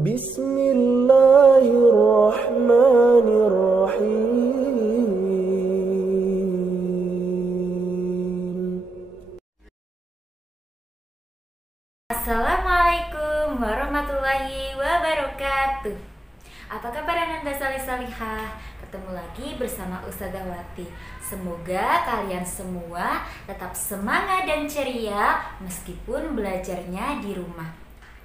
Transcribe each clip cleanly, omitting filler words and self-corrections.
Bismillahirrahmanirrahim. Assalamualaikum warahmatullahi wabarakatuh. Apa kabar Ananda Salih-Salihah? Ketemu lagi bersama Ustazah Wati. Semoga kalian semua tetap semangat dan ceria meskipun belajarnya di rumah.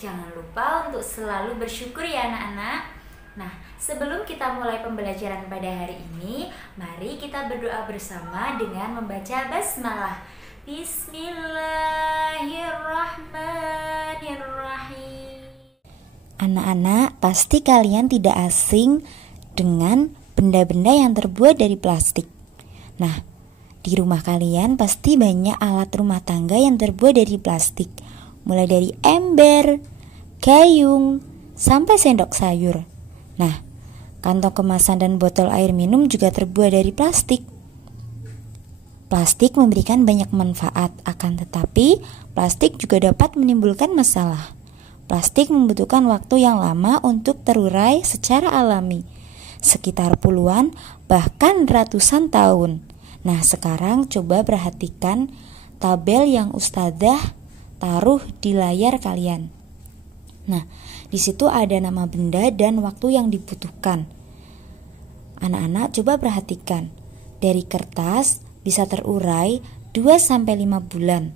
Jangan lupa untuk selalu bersyukur ya anak-anak. Nah, sebelum kita mulai pembelajaran pada hari ini, mari kita berdoa bersama dengan membaca basmalah. Bismillahirrahmanirrahim. Anak-anak, pasti kalian tidak asing dengan benda-benda yang terbuat dari plastik. Nah, di rumah kalian pasti banyak alat rumah tangga yang terbuat dari plastik. Mulai dari ember, gayung, sampai sendok sayur. Nah, kantong kemasan dan botol air minum juga terbuat dari plastik. Plastik memberikan banyak manfaat, akan tetapi plastik juga dapat menimbulkan masalah. Plastik membutuhkan waktu yang lama untuk terurai secara alami, sekitar puluhan bahkan ratusan tahun. Nah, sekarang coba perhatikan tabel yang Ustazah taruh di layar kalian. Nah, di situ ada nama benda dan waktu yang dibutuhkan. Anak-anak coba perhatikan. Dari kertas bisa terurai 2-5 bulan.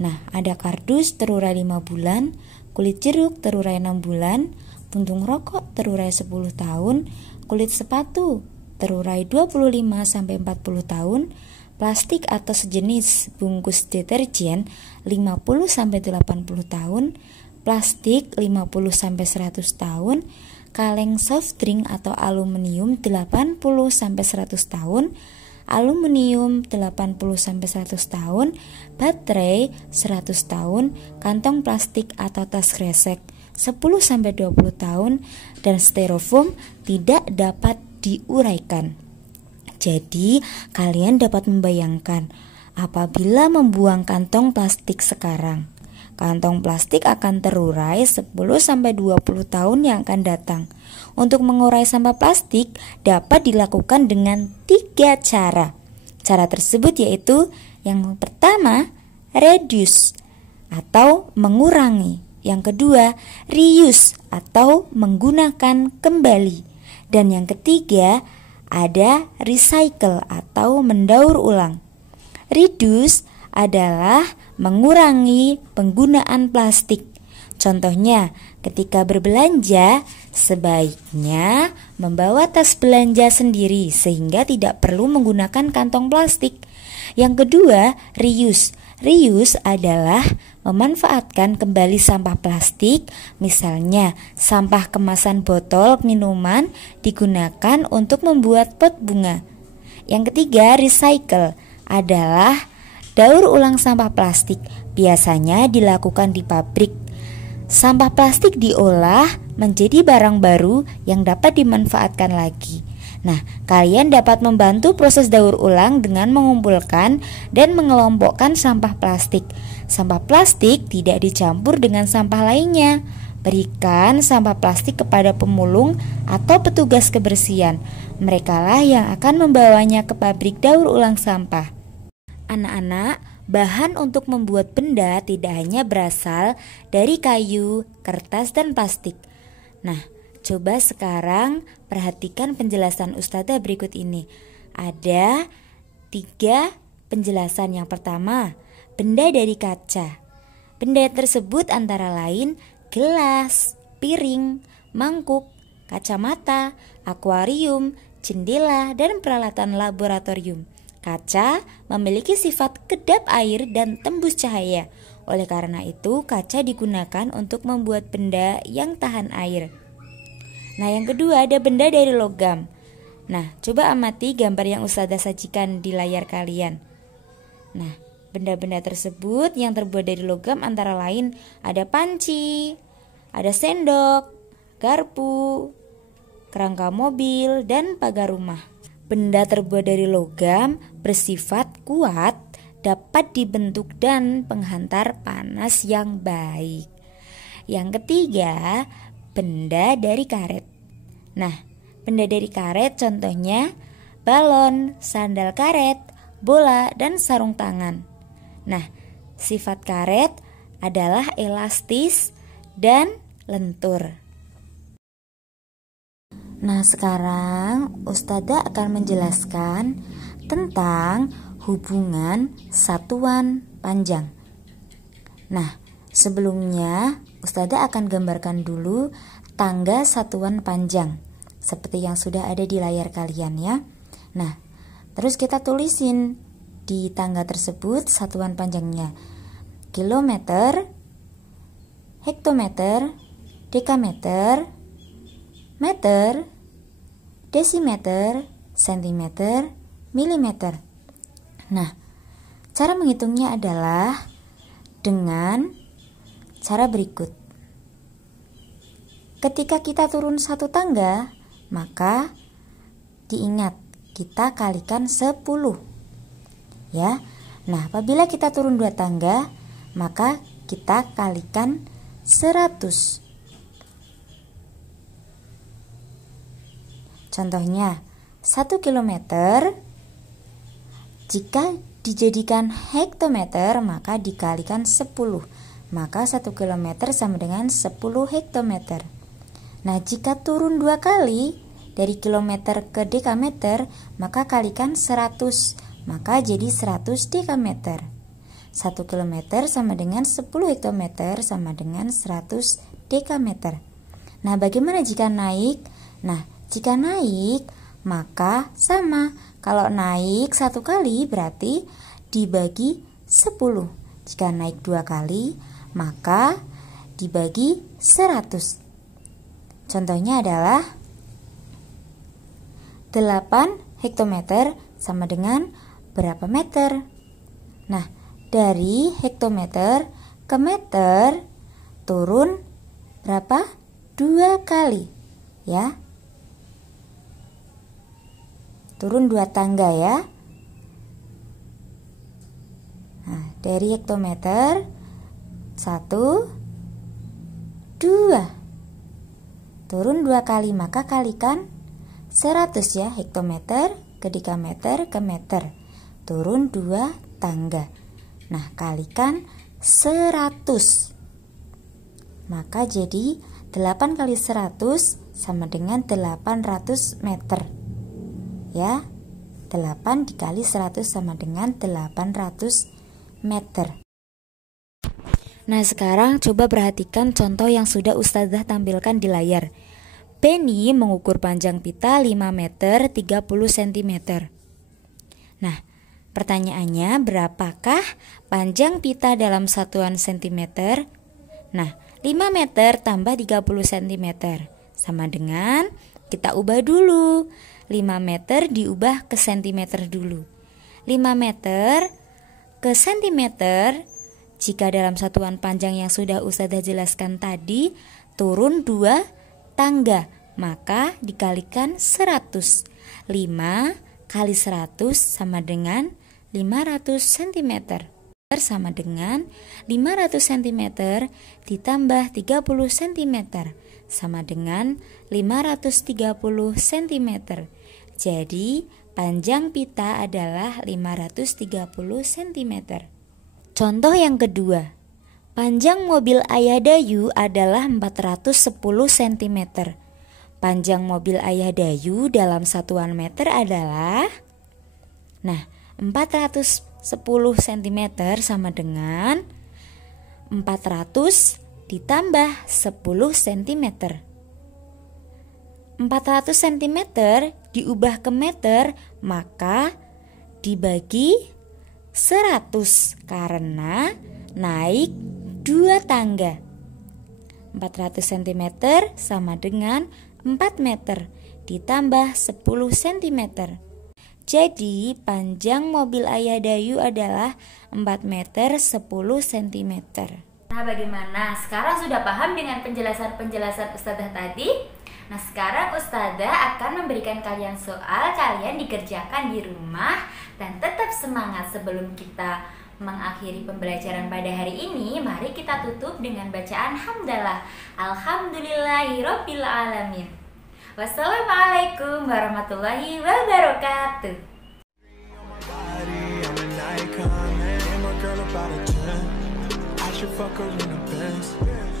Nah, ada kardus terurai 5 bulan, kulit jeruk terurai 6 bulan, puntung rokok terurai 10 tahun, kulit sepatu terurai 25-40 tahun, plastik atau sejenis bungkus deterjen 50-80 tahun, plastik 50-100 tahun, kaleng soft drink atau aluminium 80-100 tahun, aluminium 80-100 tahun, baterai 100 tahun, kantong plastik atau tas kresek 10-20 tahun, dan styrofoam tidak dapat diuraikan. Jadi, kalian dapat membayangkan apabila membuang kantong plastik sekarang, kantong plastik akan terurai 10-20 tahun yang akan datang. Untuk mengurai sampah plastik dapat dilakukan dengan 3 cara. Cara tersebut yaitu yang pertama, reduce atau mengurangi. Yang kedua, reuse atau menggunakan kembali. Dan yang ketiga, ada recycle atau mendaur ulang. Reduce adalah mengurangi penggunaan plastik. Contohnya, ketika berbelanja, sebaiknya membawa tas belanja sendiri sehingga tidak perlu menggunakan kantong plastik. Yang kedua, reuse. Reuse adalah memanfaatkan kembali sampah plastik, misalnya sampah kemasan botol minuman digunakan untuk membuat pot bunga. Yang ketiga, recycle adalah daur ulang sampah plastik, biasanya dilakukan di pabrik. Sampah plastik diolah menjadi barang baru yang dapat dimanfaatkan lagi. Nah, kalian dapat membantu proses daur ulang dengan mengumpulkan dan mengelompokkan sampah plastik. Sampah plastik tidak dicampur dengan sampah lainnya. Berikan sampah plastik kepada pemulung atau petugas kebersihan. Merekalah yang akan membawanya ke pabrik daur ulang sampah. Anak-anak, bahan untuk membuat benda tidak hanya berasal dari kayu, kertas, dan plastik. Nah, coba sekarang perhatikan penjelasan Ustazah berikut ini. Ada 3 penjelasan. Yang pertama, benda dari kaca. Benda tersebut antara lain gelas, piring, mangkuk, kacamata, akuarium, jendela, dan peralatan laboratorium. Kaca memiliki sifat kedap air dan tembus cahaya. Oleh karena itu, kaca digunakan untuk membuat benda yang tahan air. Nah, yang kedua ada benda dari logam. Nah, coba amati gambar yang Ustazah sajikan di layar kalian. Nah, benda-benda tersebut yang terbuat dari logam antara lain ada panci, ada sendok, garpu, kerangka mobil, dan pagar rumah. Benda terbuat dari logam bersifat kuat, dapat dibentuk dan penghantar panas yang baik. Yang ketiga, benda dari karet. Nah, benda dari karet contohnya balon, sandal karet, bola, dan sarung tangan. Nah, sifat karet adalah elastis dan lentur. Nah, sekarang Ustazah akan menjelaskan tentang hubungan satuan panjang. Nah, sebelumnya Ustazah akan gambarkan dulu tangga satuan panjang seperti yang sudah ada di layar kalian ya. Nah, terus kita tulisin di tangga tersebut satuan panjangnya: kilometer, hektometer, dekameter, meter, desimeter, sentimeter, milimeter. Nah, cara menghitungnya adalah dengan cara berikut. Ketika kita turun satu tangga, maka diingat kita kalikan 10 ya. Nah, apabila kita turun 2 tangga, maka kita kalikan 100. Contohnya 1 kilometer jika dijadikan hektometer maka dikalikan 10. Maka 1 kilometer sama dengan 10 hektometer. Nah, jika turun 2 kali dari kilometer ke dekameter, maka kalikan 100. Maka jadi 100 dekameter. 1 kilometer sama dengan 10 hektometer sama dengan 100 dekameter. Nah, bagaimana jika naik? Nah, jika naik maka sama. Kalau naik 1 kali berarti dibagi 10. Jika naik 2 kali maka dibagi 100. Contohnya adalah 8 hektometer sama dengan berapa meter? Nah, dari hektometer ke meter turun berapa? 2 kali ya. Turun 2 tangga ya. Nah, dari hektometer 1, 2. Turun 2 kali maka kalikan 100 ya. Hektometer ke dekameter ke meter. Turun 2 tangga. Nah, kalikan 100. Maka jadi 8 kali 100 sama dengan 800 meter. Ya, 8 dikali 100 sama dengan 800 meter. Nah, sekarang coba perhatikan contoh yang sudah Ustazah tampilkan di layar. Penny mengukur panjang pita 5 meter 30 cm. Nah, pertanyaannya berapakah panjang pita dalam satuan cm? Nah, 5 meter tambah 30 cm sama dengan, kita ubah dulu. 5 meter diubah ke cm dulu. 5 meter ke cm, jika dalam satuan panjang yang sudah Ustazah jelaskan tadi turun 2 tangga, maka dikalikan 100. 5 kali 100 sama dengan 500 cm. Sama dengan 500 cm ditambah 30 cm sama dengan 530 cm. Jadi panjang pita adalah 530 cm. Contoh yang kedua, panjang mobil Ayah Dayu adalah 410 cm. Panjang mobil Ayah Dayu dalam satuan meter adalah, nah, 410 cm sama dengan 400 ditambah 10 cm. 400 cm diubah ke meter, maka dibagi 100 karena naik 2 tangga. 400 cm sama dengan 4 meter ditambah 10 cm. Jadi panjang mobil Ayah Dayu adalah 4 meter 10 cm. Nah, bagaimana? Sekarang sudah paham dengan penjelasan-penjelasan Ustazah tadi? Nah, sekarang Ustazah akan memberikan kalian soal, kalian dikerjakan di rumah dan tetap semangat sebelum kita mengakhiri pembelajaran pada hari ini, mari kita tutup dengan bacaan hamdalah. Alhamdulillahirabbil alamin. Wassalamualaikum warahmatullahi wabarakatuh. I should fuck her in the Benz.